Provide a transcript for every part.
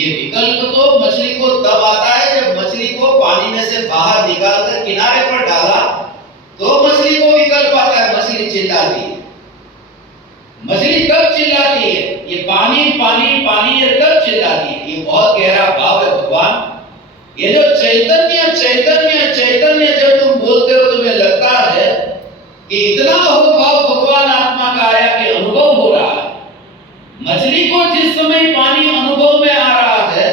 ये विकल्प तो मछली को तब आता है जब मछली को पानी में से बाहर निकालकर किनारे पर डाला तो मछली को विकल्प आता है, मछली चिल्लाती है। मछली कब चिल्लाती है? ये पानी पानी पानी, ये कब चिल्लाती है? ये बहुत गहरा भाव है भगवान। ये जो चैतन्य चैतन्य चैतन्य जब तुम बोलते हो तुम्हें लगता है कि इतना अहोभाव भगवान आत्मा का आया कि अनुभव हो रहा है। मछली को जिस समय पानी अनुभव में आ रहा है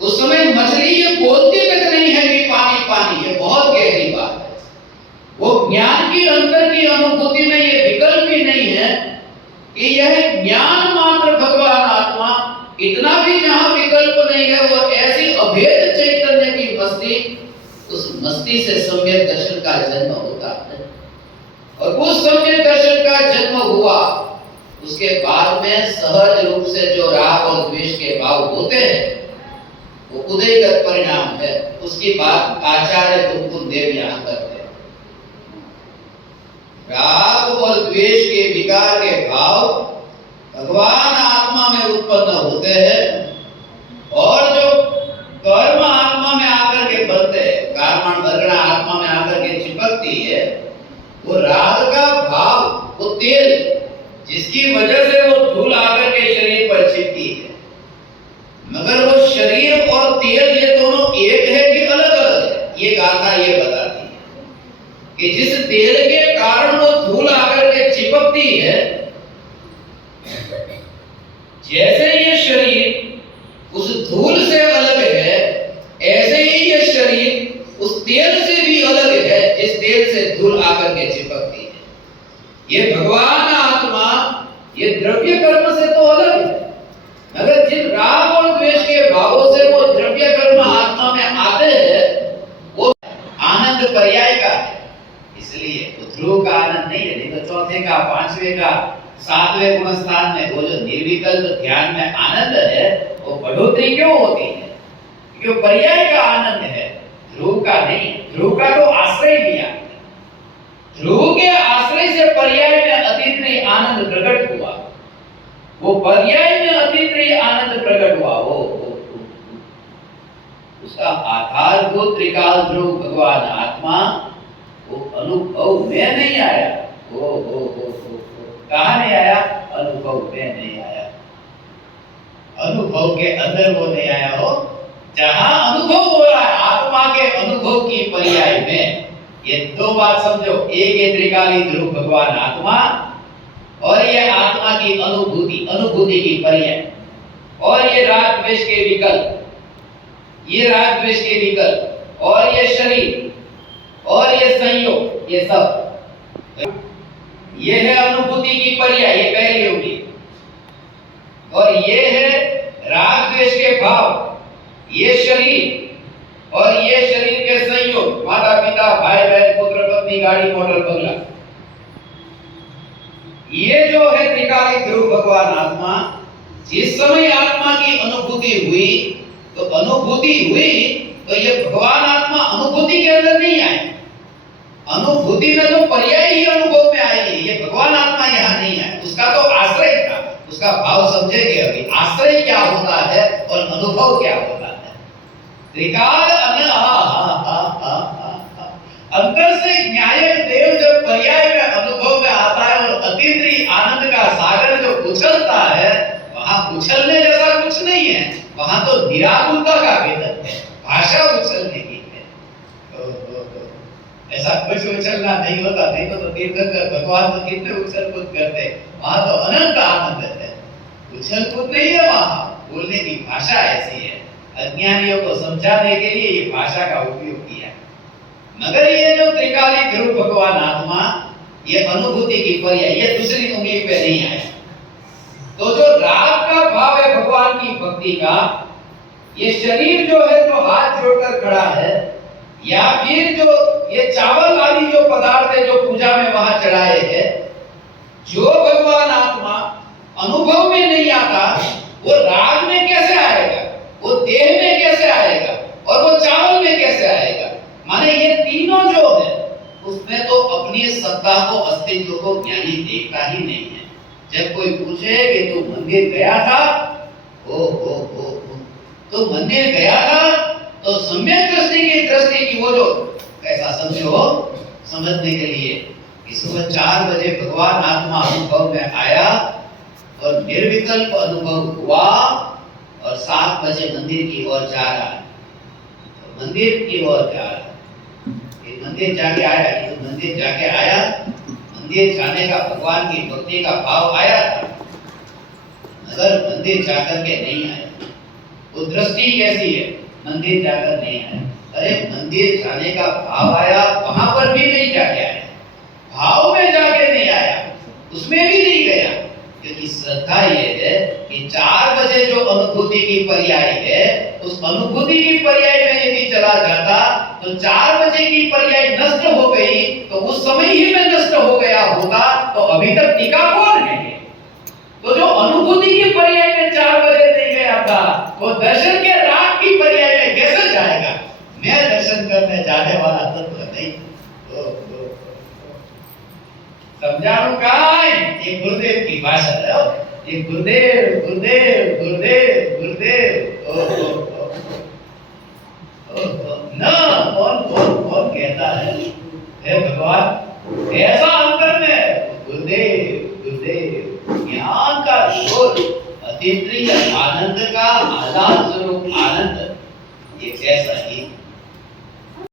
उस समय मछली ये बोलती तक नहीं है कि पानी पानी, ये बहुत गहरी बात है। वो ज्ञान की अंतर की अनुभूति में ये विकल्प ही नहीं है कि यह ज्ञान मात्र भगवान आत्मा, इतना भी जहां विकल्प नहीं है, वो ऐसी अभेद चैतन्य की मस्ती, उस मस्ती से सम्यक दर्शन का जन्म होता है। और उस सम्यक दर्शन का जन्म हुआ उसके बाद में सहज रूप से जो राग और द्वेष के भाव होते हैं वो उदयगत परिणाम है। उसकी बात आचार्य तुमकुन देव यहाँ करते हैं। राग और द्वेष के विकार के भाव भगवान आत्मा में उत्पन्न होते हैं और जो कर्म आत्मा में आकर के बनते हैं, कर्माण वर्गणा आत्मा में आकर के चिपकती है, वो राग का भाव, वो तेल जिसकी वजह से वो धूल आकर के शरीर पर चिपकी है। मगर वो शरीर और तेल ये दोनों एक है कि अलग अलग है? ये गाथा ये बताती है कि जिस तेल के कारण वो धूल आकर के चिपकती है, जैसे ये शरीर उस धूल से अलग है, जिस तेल से धूल आकर के चिपकती है। ये भगवान आत्मा ये द्रव्य कर्म से तो अलग है, मगर जिन राग और द्वेष के भावों से वो द्रव्य कर्म आत्मा में आते हैं वो आनंद पर्याय का है। इसलिए तो ध्रुव का आनंद नहीं है, नहीं तो चौथे का, पांचवे का, सातवें गुण स्थान में वो जो निर्विकल्प ध्यान में आनंद है वो बढ़ोतरी क्यों होती है? क्योंकि पर्याय का आनंद है, ध्रुव का नहीं। ध्रुव का तो आश्रय लिया, ध्रुव के आश्रय से पर्याय में अतीन्द्रिय आनंद प्रकट हुआ, वो पर्याय में अतीन्द्रिय आनंद प्रकट हुआ, वो उसका आधारभूत त्रिकाल ध्रुव भगवान आत्मा वो अनुभव में नहीं आया। हो कहाँ नहीं आया? अनुभव में नहीं आया, अनुभव के अंदर वो नहीं आया हो। जहां अनुभव हो रहा है आत्मा के अनुभव की पर्याय में, ये दो बात समझो, एक ये त्रिकाली ध्रुव भगवान आत्मा और ये आत्मा की अनुभूति की पर्याय, और ये राग द्वेष के विकल्प, ये राग द्वेष के विकल्प, और ये शरीर और ये संयोग, ये सब ये है अनुभूति की पर्याय, ये पहली होगी। और ये है राग द्वेष के भाव, ये शरीर और ये शरीर के संयोग, माता पिता भाई बहन पुत्र पत्नी गाड़ी मोटर बंगला, ये जो है त्रिकाली ध्रुव भगवान आत्मा। जिस समय आत्मा की अनुभूति हुई तो ये भगवान आत्मा अनुभूति के अंदर नहीं आए, अनुभूति में तो पर्याय ही अनुभव में आई है, ये भगवान आत्मा यहाँ नहीं है। उसका तो आश्रय था, उसका भाव समझेंगे अभी, आश्रय क्या होता है और अनुभव क्या होता है। त्रिकाल अंतर से न्यायक देव जब पर्याय में अनुभव में आता है और अतीन्द्रिय आनंद का सागर जो उछलता है, वहां उछलने जैसा कुछ नहीं है, वहां तो निराकुलता का वेदन है, भाषा उछलने की है। ऐसा कुछ उछलना नहीं होता, नहीं तो तीर्थंकर भगवान तो कितने उछल कूद करते, वहां तो अनंत आनंद है, उछल कूद नहीं है, वहां बोलने की भाषा ऐसी है। अज्ञानियों को समझाने के लिए ये भाषा का उपयोग किया। मगर ये जो त्रिकाली ध्रुव भगवान आत्मा, ये अनुभूति की पर्याय, ये दूसरी उंगली पे नहीं आया। तो जो राग का भाव है भगवान की भक्ति का, ये शरीर जो है जो हाथ जोड़कर खड़ा है, या फिर जो ये चावल आदि जो पदार्थ है जो पूजा में वहां चढ़ाए हैं, जो भगवान आत्मा अनुभव में नहीं आता, वो राग में कैसे आएगा, वो देह में कैसे आएगा, और वो चावल में कैसे आएगा? माने ये तीनों जो है उसमें तो अपनी सत्ता को, अस्तित्व को ज्ञानी देखता ही नहीं है। जब कोई पूछे कि तू मंदिर गया था, तो मंदिर गया था तो सम्यक दृष्टि की वो जो ऐसा समझो, समझने के लिए कि सुबह 4 बजे भगवान आत्मा अनुभव में आया और निर्विकल्प अनुभव हुआ और 7 बजे मंदिर की ओर जा रहा है, तो मंदिर की ओर जा रहा है, मंदिर जाके आया, तो मंदिर जाके आया, मंदिर जाने का भगवान की भक्ति का भाव आया था, मगर मंदिर जाकर के नहीं आया। वो दृष्टि कैसी है? मंदिर जाकर नहीं आया। अरे मंदिर जाने का भाव आया, वहां पर भी नहीं जाके आया, भाव में जाके नहीं आया, उसमें भी नहीं गया, क्योंकि श्रद्धा ये है कि 4 बजे जो अनुभूति की पर्याय है, उस अनुभूति की पर्याय में यदि चला जाता तो 4 बजे की पर्याय नष्ट हो गई, तो उस समय ही में नष्ट हो गया होता, तो अभी तक टिका कौन है? तो जो अनुभूति की पर्याय में 4 बजे नहीं गया था, वो दर्शन के राग की पर्याय में कैसे जाएगा? मैं दर्शन करने जाने वाला तत्व नहीं। समझाऊं काय? ये गुरुदेव की भाषा है, ये गुरुदेव गुरुदेव गुरुदेव गुरुदेव। ना कौन कहता है हे भगवान, ऐसा अंतर में गुरुदेव गुरुदेव ज्ञान का स्रोत, अतीन्द्रिय आनंद का आधार स्वरूप आनंद, ये कैसा है?